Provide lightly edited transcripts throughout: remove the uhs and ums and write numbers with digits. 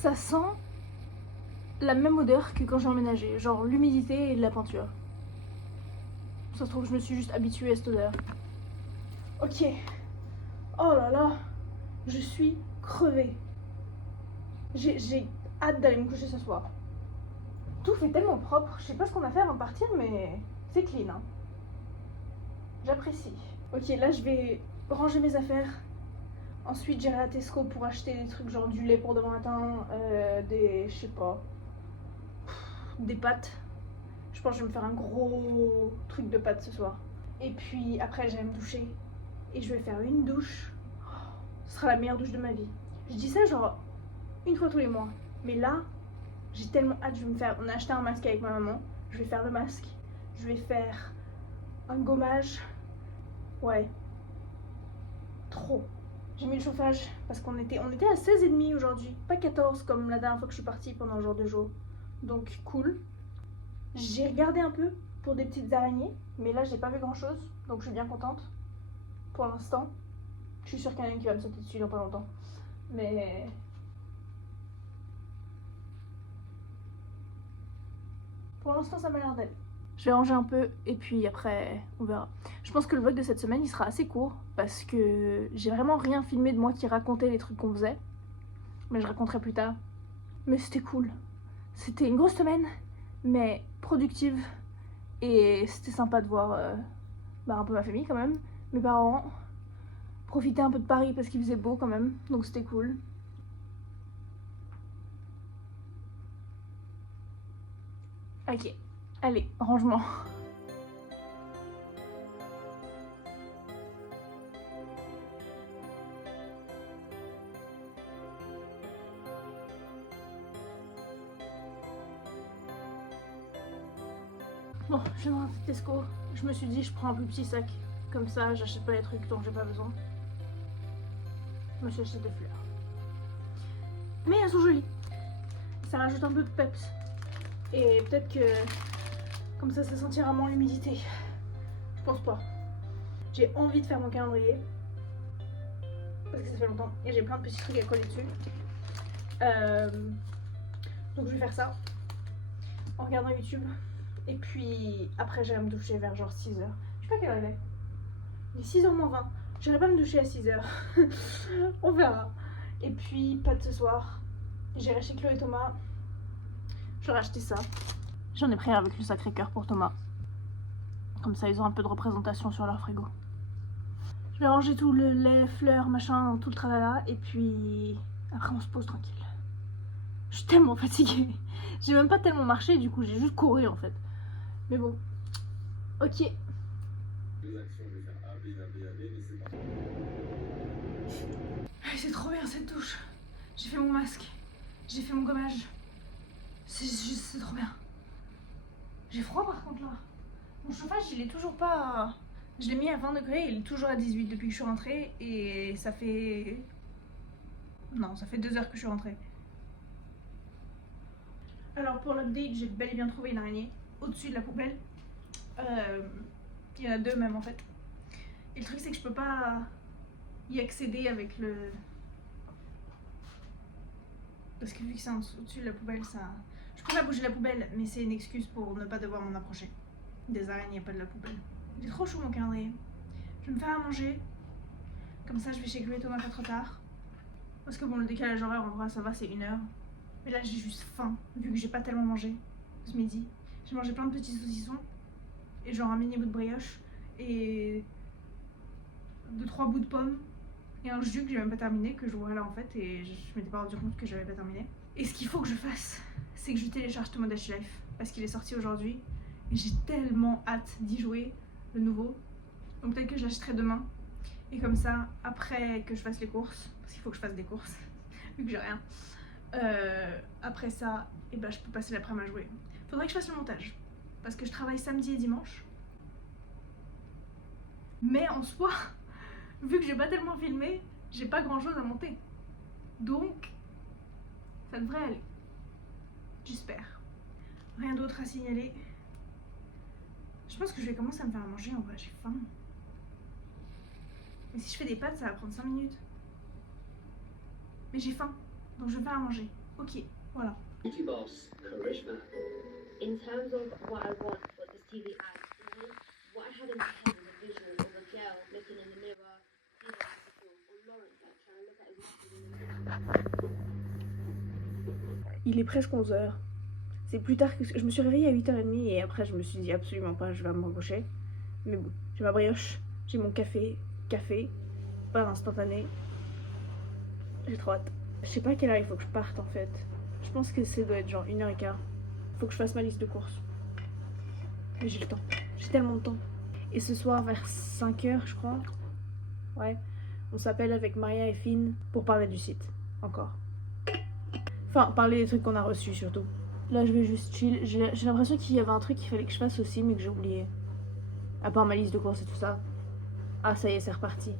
Ça sent la même odeur que quand j'ai emménagé, genre l'humidité et de la peinture. Ça se trouve, je me suis juste habituée à cette odeur. Ok. Oh là là, je suis crevée. J'ai hâte d'aller me coucher ce soir. Tout fait tellement propre, je sais pas ce qu'on a fait avant de partir, mais c'est clean. Hein. J'apprécie. Ok, là je vais ranger mes affaires. Ensuite j'irai à Tesco pour acheter des trucs genre du lait pour demain matin, je sais pas, des pâtes. Je pense que je vais me faire un gros truc de pâtes ce soir. Et puis après je vais me doucher et je vais faire une douche. Ce sera la meilleure douche de ma vie. Je dis ça genre une fois tous les mois. Mais là, j'ai tellement hâte, on a acheté un masque avec ma maman. Je vais faire le masque. Je vais faire un gommage. Ouais. Trop. J'ai mis le chauffage parce on était à 16,5 aujourd'hui. Pas 14 comme la dernière fois que je suis partie pendant genre 2 jours. Donc cool. J'ai regardé un peu pour des petites araignées. Mais là j'ai pas vu grand chose. Donc je suis bien contente. Pour l'instant. Je suis sûre qu'il y en a une qui va me sauter dessus dans pas longtemps. Mais... pour l'instant ça m'a l'air d'aller. Je vais ranger un peu et puis après on verra. Je pense que le vlog de cette semaine il sera assez court parce que j'ai vraiment rien filmé de moi qui racontait les trucs qu'on faisait. Mais je raconterai plus tard. Mais c'était cool. C'était une grosse semaine mais productive et c'était sympa de voir un peu ma famille quand même, mes parents, profiter un peu de Paris parce qu'il faisait beau quand même, donc c'était cool. Ok, allez, rangement. Bon, je viens de Tesco. Je me suis dit, je prends un plus petit sac. Comme ça, j'achète pas les trucs dont j'ai pas besoin. Je me suis acheté des fleurs. Mais elles sont jolies. Ça rajoute un peu de peps. Et peut-être que comme ça sentira moins l'humidité. Je pense pas. J'ai envie de faire mon calendrier. Parce que ça fait longtemps. Et j'ai plein de petits trucs à coller dessus. Donc je vais faire ça. En regardant YouTube. Et puis après j'irai me doucher vers genre 6h. Je sais pas quelle heure il est. Il est 6h moins 20. J'irai pas me doucher à 6h. On verra. Et puis pas de ce soir. J'irai chez Chloé et Thomas. J'aurais acheté ça. J'en ai pris avec le Sacré-Cœur pour Thomas. Comme ça ils ont un peu de représentation sur leur frigo. Je vais ranger tout le lait, fleurs, machin, tout le tralala. Et puis après on se pose tranquille. Je suis tellement fatiguée. J'ai même pas tellement marché, du coup j'ai juste couru en fait. Mais bon. Ok. C'est trop bien cette douche. J'ai fait mon masque. J'ai fait mon gommage. C'est trop bien. J'ai froid par contre là. Mon chauffage il est toujours pas... Je l'ai mis à 20 degrés, il est toujours à 18 depuis que je suis rentrée. Et ça fait... Non, ça fait 2 heures que je suis rentrée. Alors pour l'update, j'ai bel et bien trouvé une araignée au-dessus de la poubelle. Il y en a 2 même en fait. Et le truc c'est que je peux pas y accéder avec le... Parce que vu que c'est au-dessus de la poubelle, ça... Je peux pas bouger la poubelle, mais c'est une excuse pour ne pas devoir m'en approcher. Des araignées, pas de la poubelle. Il est trop chaud mon calendrier. Je vais me faire à manger. Comme ça je vais chez Chloé et Thomas pas trop tard. Parce que bon, le décalage horaire en vrai ça va, c'est 1h. Mais là j'ai juste faim, vu que j'ai pas tellement mangé ce midi. J'ai mangé plein de petits saucissons. Et genre un mini bout de brioche. Et 2-3 bouts de pommes. Et un jus que j'ai même pas terminé, que je vois là en fait. Et je m'étais pas rendu compte que j'avais pas terminé. Et ce qu'il faut que je fasse, c'est que je télécharge Tomodachi Life. Parce qu'il est sorti aujourd'hui. Et j'ai tellement hâte d'y jouer, le nouveau. Donc peut-être que je l'achèterai demain. Et comme ça, après que je fasse les courses, parce qu'il faut que je fasse des courses, vu que j'ai rien. Après ça, et ben, je peux passer l'après-midi à jouer. Faudrait que je fasse le montage. Parce que je travaille samedi et dimanche. Mais en soi, vu que j'ai pas tellement filmé, j'ai pas grand chose à monter. Donc, ça devrait aller. J'espère. Rien d'autre à signaler. Je pense que je vais commencer à me faire à manger en vrai, j'ai faim. Mais si je fais des pâtes, ça va prendre 5 minutes. Mais j'ai faim, donc je vais me faire à manger. Ok, voilà. Beauty boss Karishma. In terms of what I want for this TV ad, what I had in my head was a visual of a girl looking in the mirror, like the film, or Lawrence like trying to look at his muscles in the mirror. Il est presque 11h. C'est plus tard que... Je me suis réveillée à 8h30 et après je me suis dit absolument pas, je vais m'embaucher. Mais bon, j'ai ma brioche, j'ai mon café, pas instantané. J'ai trop hâte. Je sais pas à quelle heure il faut que je parte en fait. Je pense que ça doit être genre 1h15. Faut que je fasse ma liste de courses. Mais j'ai le temps. J'ai tellement de temps. Et ce soir vers 5h je crois. Ouais. On s'appelle avec Maria et Finn pour parler du site. Encore. Enfin, parler des trucs qu'on a reçus surtout. Là je vais juste chill. J'ai l'impression qu'il y avait un truc qu'il fallait que je fasse aussi mais que j'ai oublié. À part ma liste de courses et tout ça. Ah ça y est, c'est reparti.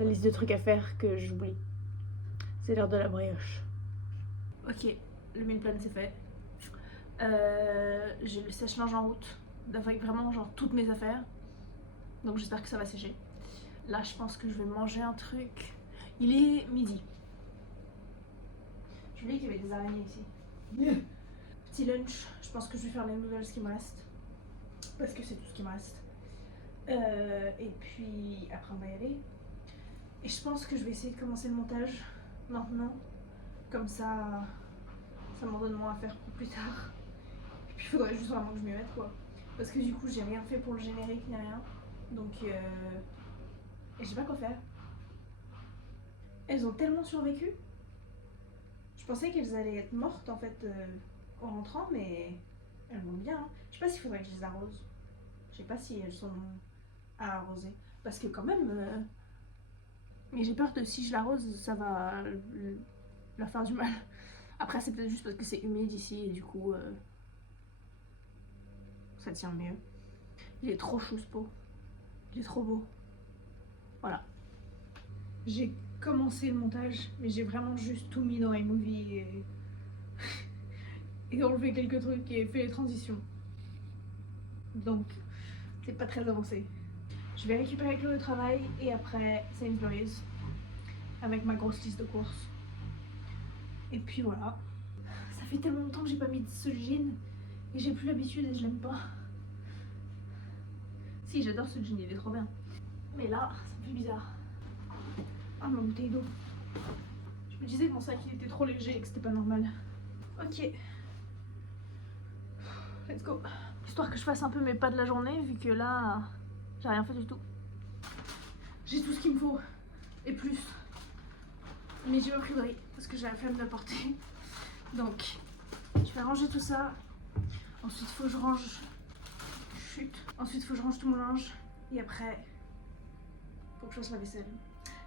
La liste de trucs à faire que j'oublie. C'est l'heure de la brioche. Ok, le meal plan c'est fait. J'ai le sèche-linge en route. Avec vraiment genre toutes mes affaires. Donc j'espère que ça va sécher. Là je pense que je vais manger un truc. Il est midi. Je oublié qu'il y avait des araignées ici. Petit lunch, je pense que je vais faire les nouvelles qui me restent. Parce que c'est tout ce qui me reste. Et puis après on va y aller. Et je pense que je vais essayer de commencer le montage maintenant. Comme ça m'en donne moins à faire pour plus tard. Et puis il faudrait juste vraiment que je m'y mette quoi. Parce que du coup j'ai rien fait pour le générique ni rien. Donc et je sais pas quoi faire. Elles ont tellement survécu. Je pensais qu'elles allaient être mortes en fait en rentrant, mais elles vont bien. Hein. Je sais pas s'il faudrait que je les arrose. Je sais pas si elles sont à arroser. Parce que quand même... Mais j'ai peur que si je l'arrose, ça va leur faire du mal. Après c'est peut-être juste parce que c'est humide ici et du coup... ça tient mieux. Il est trop chou ce pot. Il est trop beau. Voilà. J'ai commencé le montage, mais j'ai vraiment juste tout mis dans iMovie et... et enlevé quelques trucs et fait les transitions. Donc, c'est pas très avancé. Je vais récupérer Chloé au travail et après Sainsbury's avec ma grosse liste de courses. Et puis voilà. Ça fait tellement longtemps que j'ai pas mis ce jean et j'ai plus l'habitude et je l'aime pas. Si, j'adore ce jean, il est trop bien. Mais là, ça me fait bizarre. Ah, ma bouteille d'eau. Je me disais que mon sac il était trop léger et que c'était pas normal. Ok. Let's go. Histoire que je fasse un peu mes pas de la journée, vu que là, j'ai rien fait du tout. J'ai tout ce qu'il me faut. Et plus. Mais j'ai pas pris de riz, parce que j'ai la flemme de le porter. Donc, je vais ranger tout ça. Ensuite, faut que je range... Chut. Ensuite, faut que je range tout mon linge. Et après, faut que je fasse la vaisselle.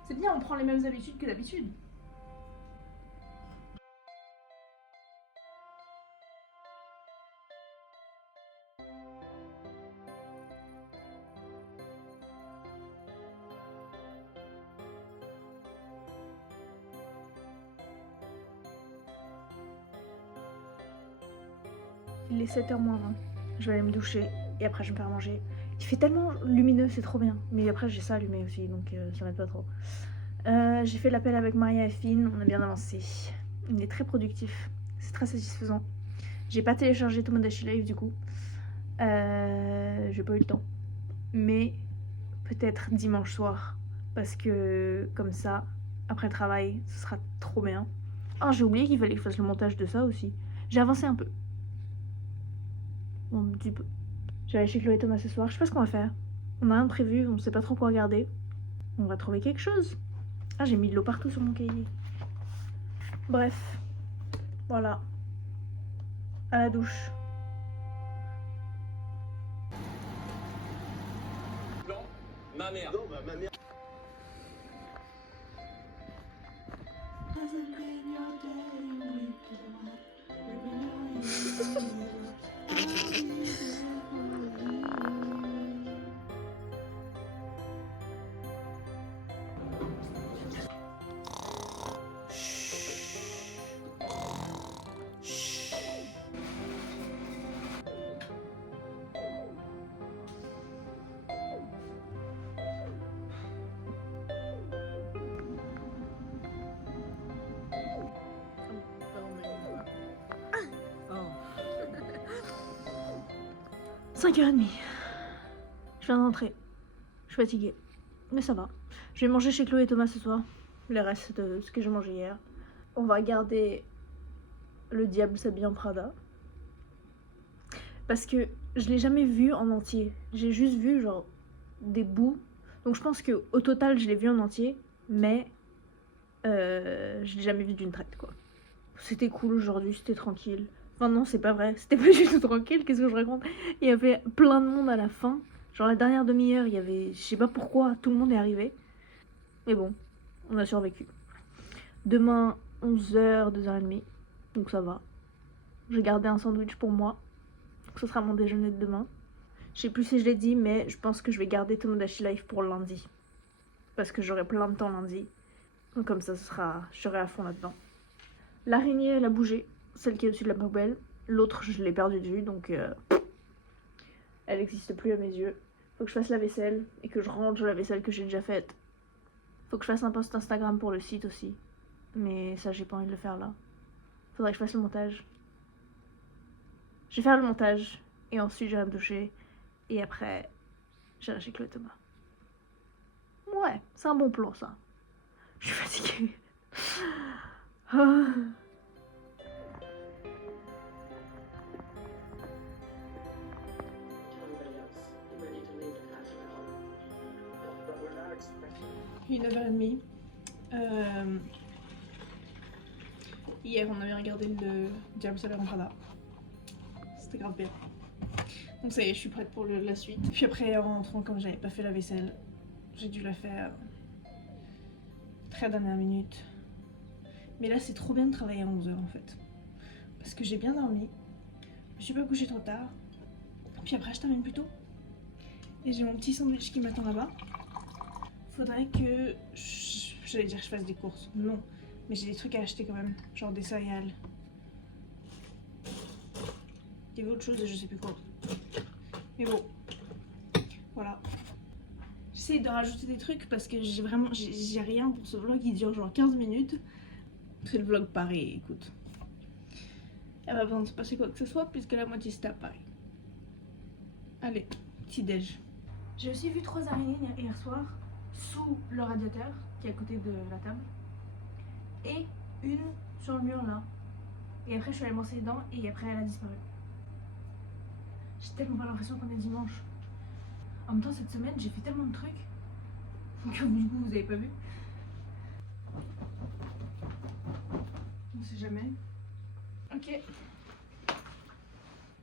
C'est bien, on prend les mêmes habitudes que d'habitude. Il est 7h moins 20. Je vais aller me doucher et après je vais me faire manger. Il fait tellement lumineux, c'est trop bien. Mais après j'ai ça allumé aussi, donc ça m'aide pas trop. J'ai fait l'appel avec Maria et Finn, on a bien avancé. Il est très productif, c'est très satisfaisant. J'ai pas téléchargé Tomodachi Live du coup. J'ai pas eu le temps. Mais peut-être dimanche soir. Parce que comme ça, après le travail, ce sera trop bien. Ah, j'ai oublié qu'il fallait que je fasse le montage de ça aussi. J'ai avancé un peu. Bon, un petit peu. Je vais aller chez Chloé et Thomas ce soir. Je sais pas ce qu'on va faire. On a rien de prévu, on sait pas trop quoi regarder. On va trouver quelque chose. Ah, j'ai mis de l'eau partout sur mon cahier. Bref. Voilà. À la douche. Non, ma mère. Non, bah, ma mère. 5h30. Je viens d'entrer. Je suis fatiguée. Mais ça va. Je vais manger chez Chloé et Thomas ce soir. Les restes de ce que j'ai mangé hier. On va regarder Le Diable s'habille en Prada. Parce que je l'ai jamais vu en entier. J'ai juste vu genre des bouts. Donc je pense que au total je l'ai vu en entier. Mais je l'ai jamais vu d'une traite quoi. C'était cool aujourd'hui, c'était tranquille. Enfin non, c'est pas vrai, c'était pas du tout tranquille, qu'est-ce que je raconte? Il y avait plein de monde à la fin. Genre la dernière demi-heure, il y avait, je sais pas pourquoi, tout le monde est arrivé. Mais bon, on a survécu. Demain, 11h, 2h30, donc ça va. J'ai gardé un sandwich pour moi. Donc ce sera mon déjeuner de demain. Je sais plus si je l'ai dit, mais je pense que je vais garder Tomodachi Life pour lundi. Parce que j'aurai plein de temps lundi. Donc comme ça, je serai à fond là-dedans. L'araignée, elle a bougé. Celle qui est au-dessus de la poubelle. L'autre, je l'ai perdue de vue, donc elle n'existe plus à mes yeux. Faut que je fasse la vaisselle et que je range la vaisselle que j'ai déjà faite. Faut que je fasse un post Instagram pour le site aussi. Mais ça, j'ai pas envie de le faire là. Faudrait que je fasse le montage. Je vais faire le montage et ensuite j'irai me doucher. Et après, j'irai chez Chloé et Thomas. Ouais, c'est un bon plan ça. Je suis fatiguée. Ah. Il est 9h30. Hier, on avait regardé Le Diable s'habille en Prada. C'était grave bien. Donc ça y est, je suis prête pour la suite. Puis après, en rentrant, comme j'avais pas fait la vaisselle, j'ai dû la faire très dernière minute. Mais là, c'est trop bien de travailler à 11h en fait. Parce que j'ai bien dormi. Je me suis pas couchée trop tard. Puis après, je termine plus tôt. Et j'ai mon petit sandwich qui m'attend là-bas. Faudrait que j'allais dire que je fasse des courses. Non. Mais j'ai des trucs à acheter quand même. Genre des céréales. Il y avait autre chose et je sais plus quoi. Mais bon. Voilà. J'essaie de rajouter des trucs parce que j'ai rien pour ce vlog. Il dure genre 15 minutes. C'est le vlog Paris, écoute. Il n'y a pas besoin de se passer quoi que ce soit puisque la moitié c'était à Paris. Allez, petit déj. J'ai aussi vu 3 araignées hier soir sous le radiateur qui est à côté de la table. Et une sur le mur là. Et après je suis allée brosser les dents et après elle a disparu. J'ai tellement pas l'impression qu'on est dimanche. En même temps cette semaine j'ai fait tellement de trucs que du coup vous avez pas vu. On sait jamais. Ok.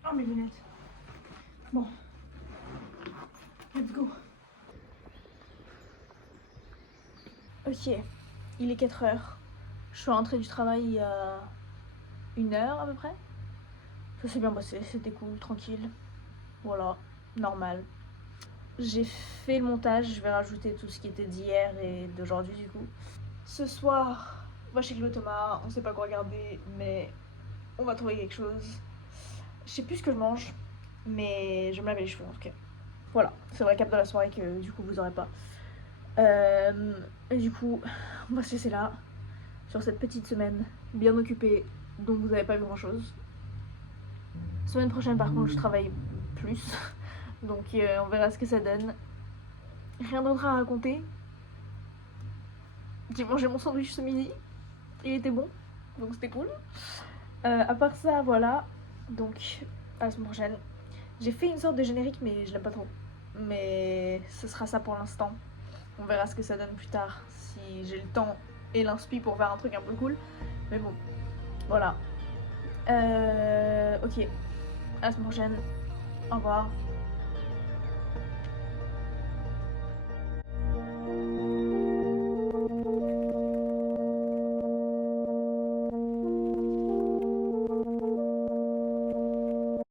Oh mes lunettes. Bon. Let's go. Ok. Il est 4h. Je suis rentrée du travail il y a 1 heure à peu près. Ça s'est bien passé, c'était cool, tranquille. Voilà, normal. J'ai fait le montage, je vais rajouter tout ce qui était d'hier et d'aujourd'hui du coup. Ce soir, on va chez Chloé Thomas, on sait pas quoi regarder, mais on va trouver quelque chose. Je sais plus ce que je mange, mais je vais me laver les cheveux en tout cas. Voilà, c'est le récap de la soirée que du coup vous aurez pas. Et du coup, on va se laisser là, sur cette petite semaine bien occupée, dont vous n'avez pas vu grand chose. Semaine prochaine par contre je travaille plus, donc on verra ce que ça donne. Rien d'autre à raconter. J'ai mangé mon sandwich ce midi, il était bon, donc c'était cool. À part ça, voilà, donc à la semaine prochaine. J'ai fait une sorte de générique mais je l'aime pas trop. Mais ce sera ça pour l'instant. On verra ce que ça donne plus tard, si j'ai le temps et l'inspi pour faire un truc un peu cool. Mais bon, voilà. Ok, à la semaine prochaine. Au revoir.